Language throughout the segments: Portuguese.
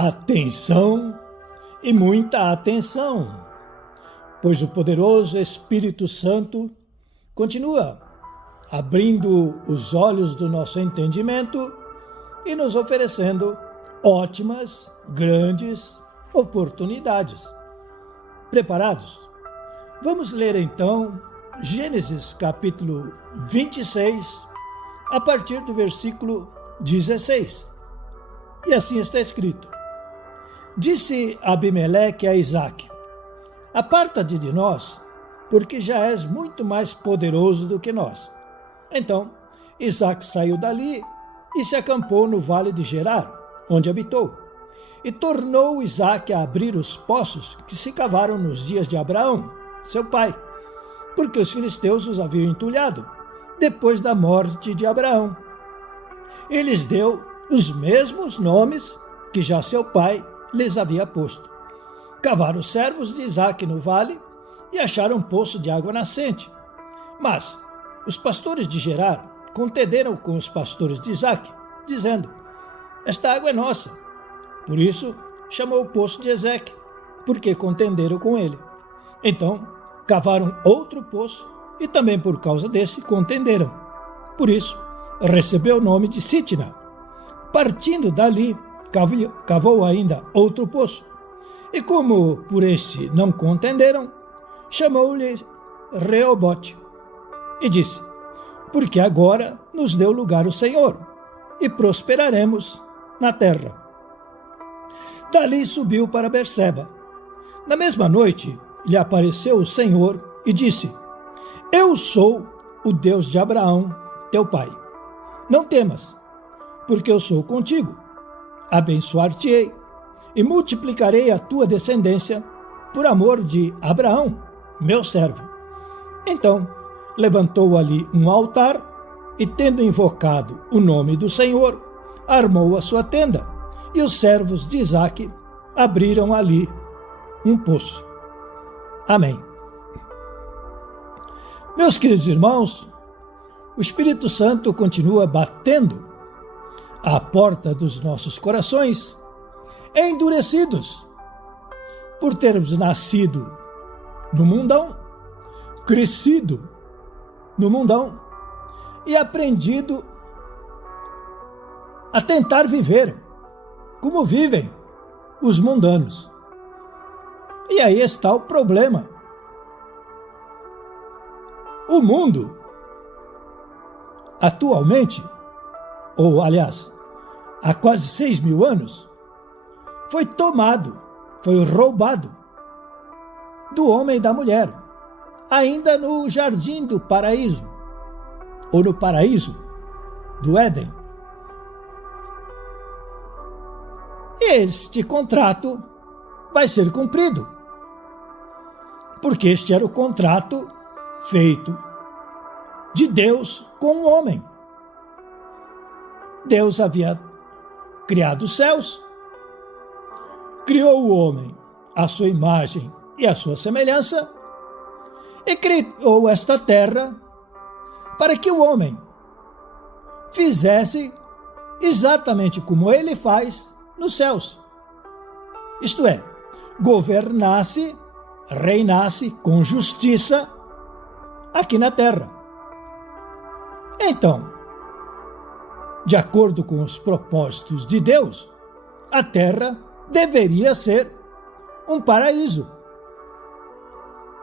Atenção e muita atenção, pois o poderoso Espírito Santo continua abrindo os olhos do nosso entendimento e nos oferecendo ótimas, grandes oportunidades. Preparados? Vamos ler então Gênesis capítulo 26, a partir do versículo 16. E assim está escrito: Disse Abimeleque a Isaque: Aparta-te de nós, porque já és muito mais poderoso do que nós. Então Isaque saiu dali e se acampou no vale de Gerar, onde habitou. E tornou Isaque a abrir os poços que se cavaram nos dias de Abraão, seu pai, porque os filisteus os haviam entulhado, depois da morte de Abraão. E lhes deu os mesmos nomes que já seu pai lhes havia posto. Cavaram os servos de Isaque no vale e acharam um poço de água nascente. Mas os pastores de Gerar contenderam com os pastores de Isaque, dizendo: Esta água é nossa. Por isso chamou o poço de Ezeque, porque contenderam com ele. Então cavaram outro poço e também por causa desse contenderam. Por isso recebeu o nome de Sitna. Partindo dali, cavou ainda outro poço. E como por este não contenderam, chamou-lhe Reobote. E disse: Porque agora nos deu lugar o Senhor, e prosperaremos na terra. Dali subiu para Berseba. Na mesma noite lhe apareceu o Senhor e disse: Eu sou o Deus de Abraão, teu pai. Não temas, porque eu sou contigo. Abençoar-te-ei e multiplicarei a tua descendência por amor de Abraão, meu servo. Então levantou ali um altar e, tendo invocado o nome do Senhor, armou a sua tenda, e os servos de Isaque abriram ali um poço. Amém. Meus queridos irmãos, o Espírito Santo continua batendo à porta dos nossos corações, endurecidos por termos nascido no mundão, crescido no mundão e aprendido a tentar viver como vivem os mundanos. E aí está o problema. O mundo, atualmente, ou aliás, há quase 6.000 anos, foi roubado do homem e da mulher, ainda no jardim do paraíso, ou no paraíso do Éden. E este contrato vai ser cumprido, porque este era o contrato feito de Deus com o homem. Deus havia criado os céus, criou o homem à sua imagem e à sua semelhança, e criou esta terra para que o homem fizesse exatamente como ele faz nos céus. Isto é, governasse, reinasse com justiça aqui na terra. Então, de acordo com os propósitos de Deus, a terra deveria ser um paraíso,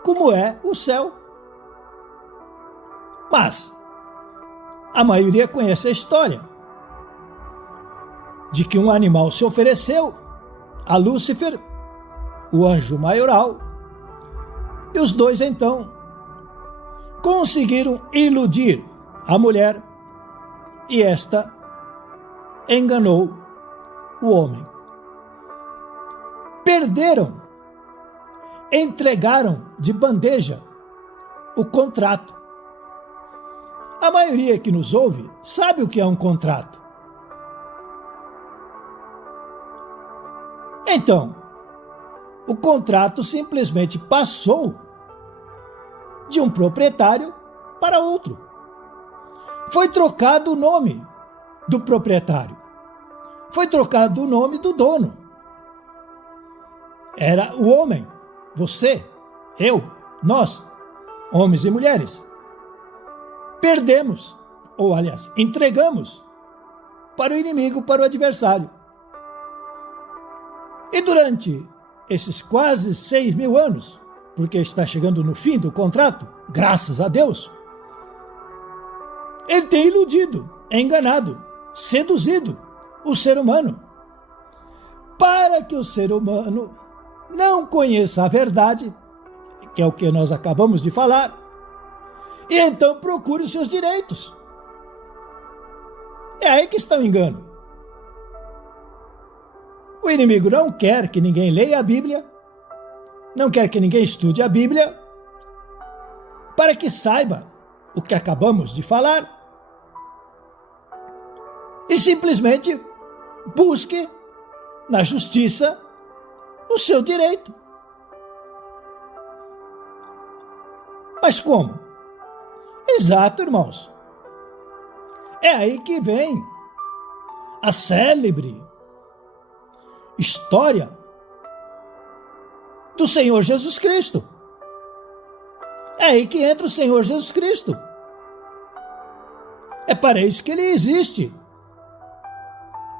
como é o céu. Mas a maioria conhece a história de que um animal se ofereceu a Lúcifer, o anjo maioral, e os dois então conseguiram iludir a mulher, e esta enganou o homem. Perderam, entregaram de bandeja o contrato. A maioria que nos ouve sabe o que é um contrato. Então, o contrato simplesmente passou de um proprietário para outro. Foi trocado o nome do proprietário. Foi trocado o nome do dono. era o homem, você, eu, nós, homens e mulheres. Perdemos, ou aliás, entregamos para o inimigo, para o adversário. E durante esses quase 6.000 anos, porque está chegando no fim do contrato, graças a Deus, ele tem iludido, enganado, seduzido o ser humano, para que o ser humano não conheça a verdade, que é o que nós acabamos de falar, e então procure os seus direitos. É aí que está o engano. O inimigo não quer que ninguém leia a Bíblia, não quer que ninguém estude a Bíblia, para que saiba o que acabamos de falar e simplesmente busque na justiça o seu direito. Mas como? Exato, irmãos. É aí que vem a célebre história do Senhor Jesus Cristo. É aí que entra o Senhor Jesus Cristo. É para isso que ele existe.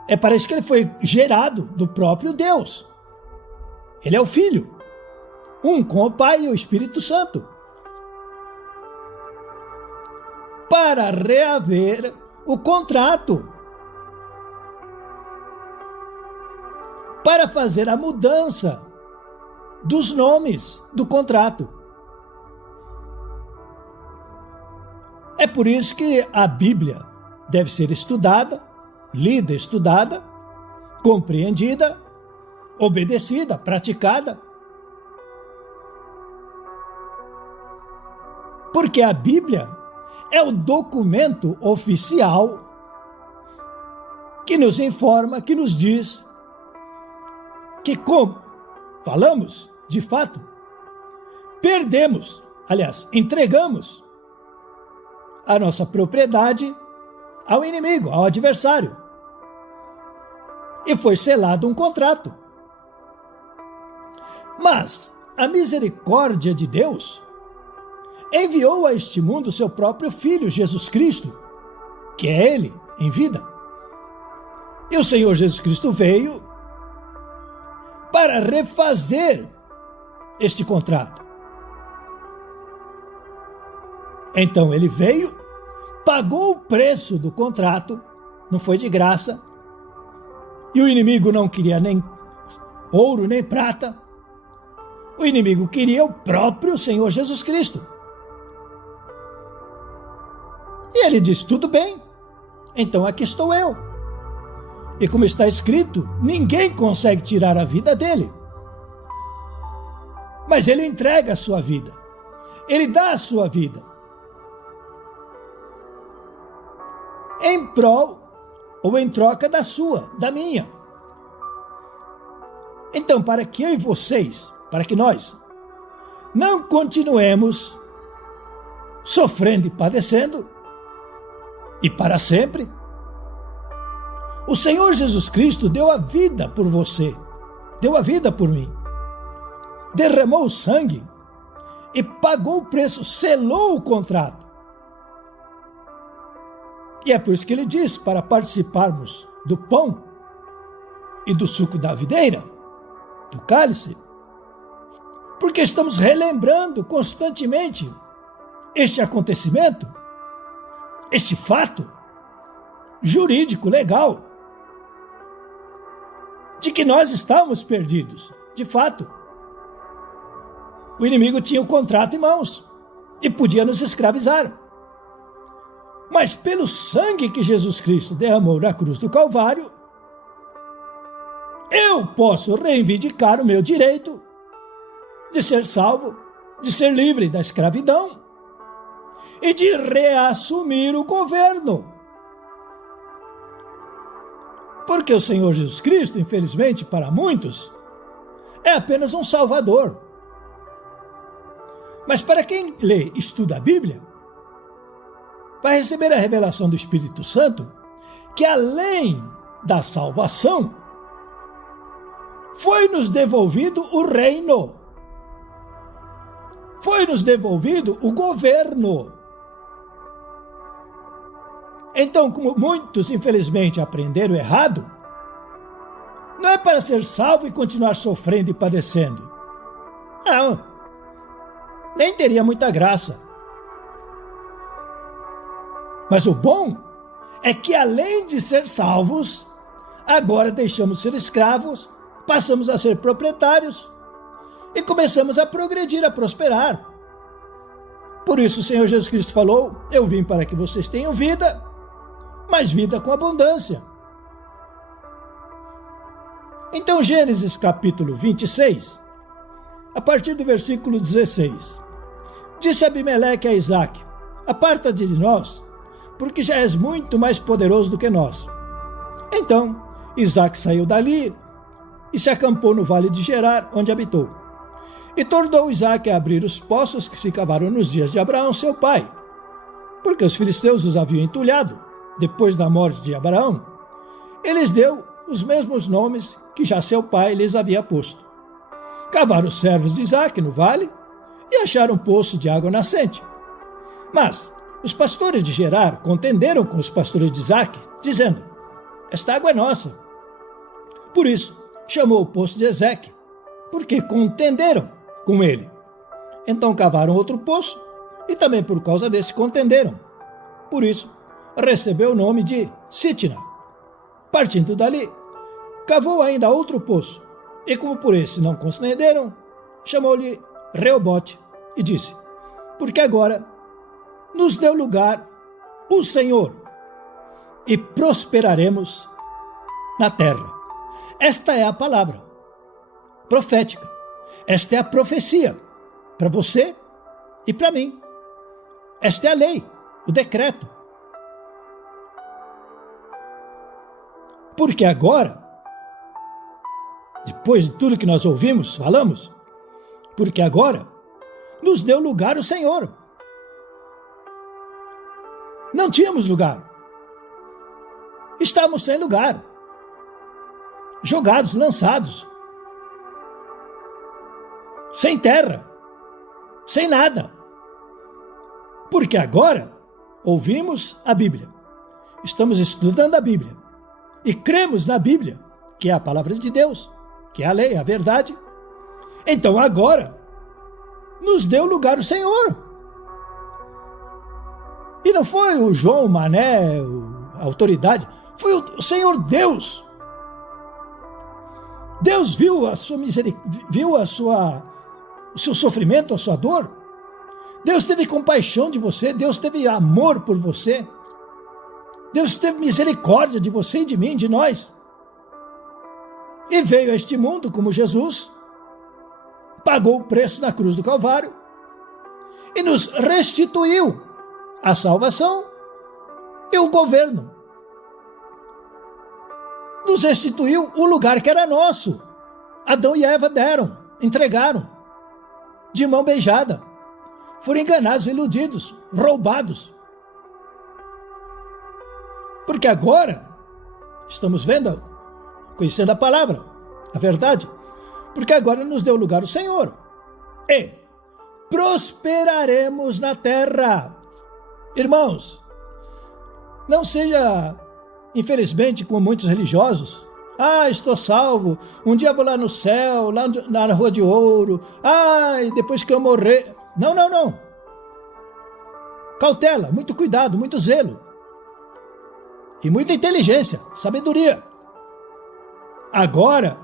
É para isso que ele foi gerado do próprio Deus. Ele é o Filho, um com o Pai e o Espírito Santo. Para reaver o contrato. Para fazer a mudança dos nomes do contrato. É por isso que a Bíblia deve ser estudada, lida, estudada, compreendida, obedecida, praticada. Porque a Bíblia é o documento oficial que nos informa, que nos diz que, como falamos, de fato, perdemos, aliás, entregamos a nossa propriedade ao inimigo, ao adversário. E foi selado um contrato. Mas a misericórdia de Deus enviou a este mundo seu próprio Filho, Jesus Cristo, que é Ele em vida. E o Senhor Jesus Cristo veio para refazer este contrato. Então ele veio, pagou o preço do contrato, não foi de graça, e o inimigo não queria nem ouro nem prata, o inimigo queria o próprio Senhor Jesus Cristo. E ele disse, tudo bem, então aqui estou eu. E como está escrito, ninguém consegue tirar a vida dele. Mas ele entrega a sua vida. Ele dá a sua vida. Em prol ou em troca da sua, da minha. Então, para que eu e vocês, para que nós não continuemos sofrendo e padecendo, e para sempre, o Senhor Jesus Cristo deu a vida por você, deu a vida por mim, derramou o sangue e pagou o preço, selou o contrato. E é por isso que ele diz, para participarmos do pão e do suco da videira, do cálice, porque estamos relembrando constantemente este acontecimento, este fato jurídico, legal, de que nós estávamos perdidos, de fato. O inimigo tinha o contrato em mãos e podia nos escravizar. Mas pelo sangue que Jesus Cristo derramou na cruz do Calvário, eu posso reivindicar o meu direito de ser salvo, de ser livre da escravidão e de reassumir o governo. Porque o Senhor Jesus Cristo, infelizmente para muitos, é apenas um salvador. Mas para quem lê e estuda a Bíblia, vai receber a revelação do Espírito Santo que além da salvação, foi-nos devolvido o reino. Foi-nos devolvido o governo. Então, como muitos, infelizmente, aprenderam errado, não é para ser salvo e continuar sofrendo e padecendo. Não. Nem teria muita graça. Mas o bom é que, além de ser salvos, agora deixamos de ser escravos, passamos a ser proprietários e começamos a progredir, a prosperar. Por isso o Senhor Jesus Cristo falou: eu vim para que vocês tenham vida, mas vida com abundância. Então, Gênesis capítulo 26, a partir do versículo 16. Disse Abimeleque a Isaque: aparta-te de nós, porque já és muito mais poderoso do que nós. Então, Isaque saiu dali e se acampou no vale de Gerar, onde habitou. E tornou Isaque a abrir os poços que se cavaram nos dias de Abraão, seu pai, porque os filisteus os haviam entulhado. Depois da morte de Abraão, eles deu os mesmos nomes que já seu pai lhes havia posto. Cavaram os servos de Isaque no vale e acharam um poço de água nascente. Mas os pastores de Gerar contenderam com os pastores de Isaque, dizendo: esta água é nossa. Por isso chamou o poço de Ezeque, porque contenderam com ele. Então cavaram outro poço e também por causa desse contenderam. Por isso recebeu o nome de Sitna. Partindo dali, cavou ainda outro poço, e como por esse não contenderam, chamou-lhe Reobote e disse: porque agora nos deu lugar o Senhor e prosperaremos na terra. Esta é a palavra profética. Esta é a profecia para você e para mim. Esta é a lei, o decreto. Porque agora, depois de tudo que nós ouvimos, falamos, porque agora nos deu lugar o Senhor. Não tínhamos lugar. Estávamos sem lugar. Jogados, lançados. Sem terra. Sem nada. Porque agora ouvimos a Bíblia. Estamos estudando a Bíblia. E cremos na Bíblia, que é a palavra de Deus, que é a lei, a verdade. Então agora nos deu lugar o Senhor. E não foi o João, o Mané, a autoridade, foi o Senhor Deus. Deus viu a sua misericórdia, viu o seu sofrimento, a sua dor. Deus teve compaixão de você, Deus teve amor por você. Deus teve misericórdia de você e de mim, de nós. E veio a este mundo como Jesus, pagou o preço na cruz do Calvário e nos restituiu a salvação e o governo. Nos restituiu o lugar que era nosso. Adão e Eva deram, entregaram, de mão beijada. Foram enganados, iludidos, roubados. Porque agora estamos vendo, conhecendo a palavra, a verdade. Porque agora nos deu lugar o Senhor. E prosperaremos na terra. Irmãos, não seja, infelizmente, como muitos religiosos. Estou salvo, um dia vou lá no céu, lá na Rua de Ouro. Depois que eu morrer. Não. Cautela, muito cuidado, muito zelo. E muita inteligência, sabedoria. Agora,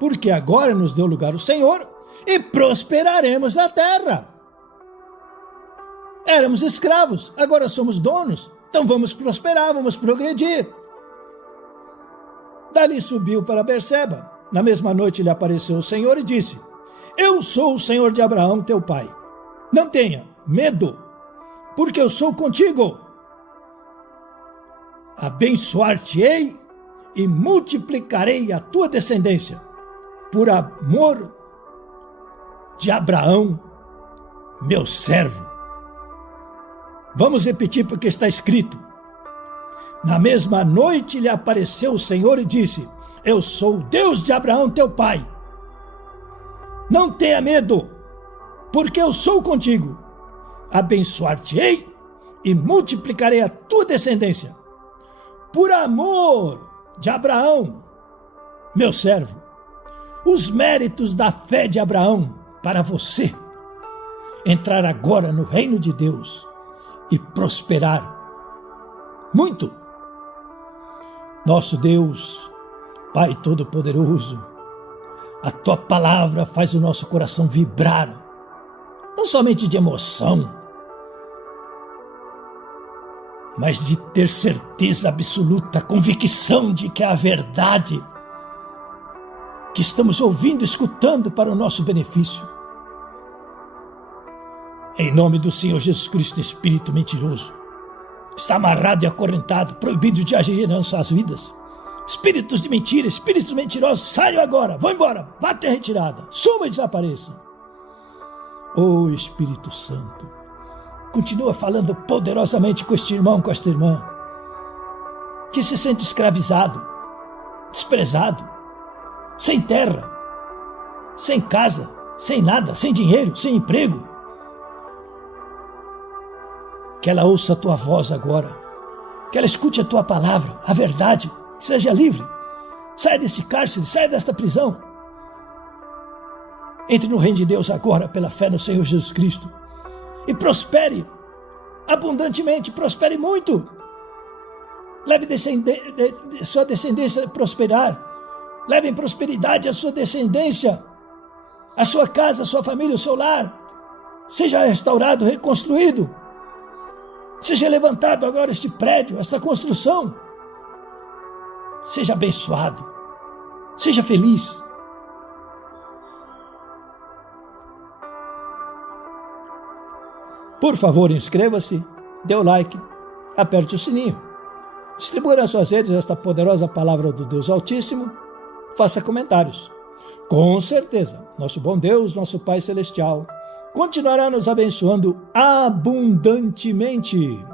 porque agora nos deu lugar o Senhor e prosperaremos na terra. Éramos escravos, agora somos donos, então vamos prosperar, vamos progredir. Dali subiu para Berseba. Na mesma noite lhe apareceu o Senhor e disse: eu sou o Senhor de Abraão, teu pai. Não tenha medo, porque eu sou contigo. Abençoar-te-ei e multiplicarei a tua descendência, por amor de Abraão, meu servo. Vamos repetir porque está escrito. Na mesma noite lhe apareceu o Senhor e disse: eu sou o Deus de Abraão, teu pai. Não tenha medo, porque eu sou contigo. Abençoar-te-ei e multiplicarei a tua descendência. Por amor de Abraão, meu servo, os méritos da fé de Abraão para você entrar agora no reino de Deus e prosperar muito. Nosso Deus, Pai Todo-Poderoso, a tua palavra faz o nosso coração vibrar, não somente de emoção, mas de ter certeza absoluta, convicção de que é a verdade que estamos ouvindo, escutando para o nosso benefício. Em nome do Senhor Jesus Cristo, espírito mentiroso, está amarrado e acorrentado, proibido de agir em nossas vidas. Espíritos de mentira, espíritos mentirosos, saiam agora, vão embora, batem a retirada, sumam e desapareçam. Ô Espírito Santo, continua falando poderosamente com este irmão, com esta irmã, que se sente escravizado, desprezado, sem terra, sem casa, sem nada, sem dinheiro, sem emprego. Que ela ouça a tua voz agora, que ela escute a tua palavra, a verdade, seja livre, saia desse cárcere, saia desta prisão. Entre no reino de Deus agora pela fé no Senhor Jesus Cristo e prospere abundantemente, prospere muito. Leve sua descendência a prosperar, leve em prosperidade a sua descendência, a sua casa, a sua família, o seu lar, seja restaurado, reconstruído. Seja levantado agora este prédio, esta construção. Seja abençoado. Seja feliz. Por favor, inscreva-se, dê o like, aperte o sininho. Distribua nas suas redes esta poderosa palavra do Deus Altíssimo. Faça comentários. Com certeza, nosso bom Deus, nosso Pai Celestial, continuará nos abençoando abundantemente.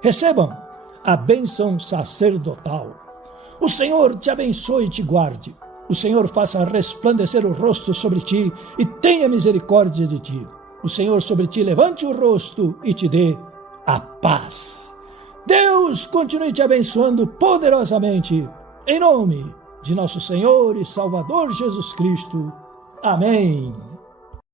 Recebam a bênção sacerdotal. O Senhor te abençoe e te guarde. O Senhor faça resplandecer o rosto sobre ti e tenha misericórdia de ti. O Senhor sobre ti levante o rosto e te dê a paz. Deus continue te abençoando poderosamente. Em nome de nosso Senhor e Salvador Jesus Cristo. Amém.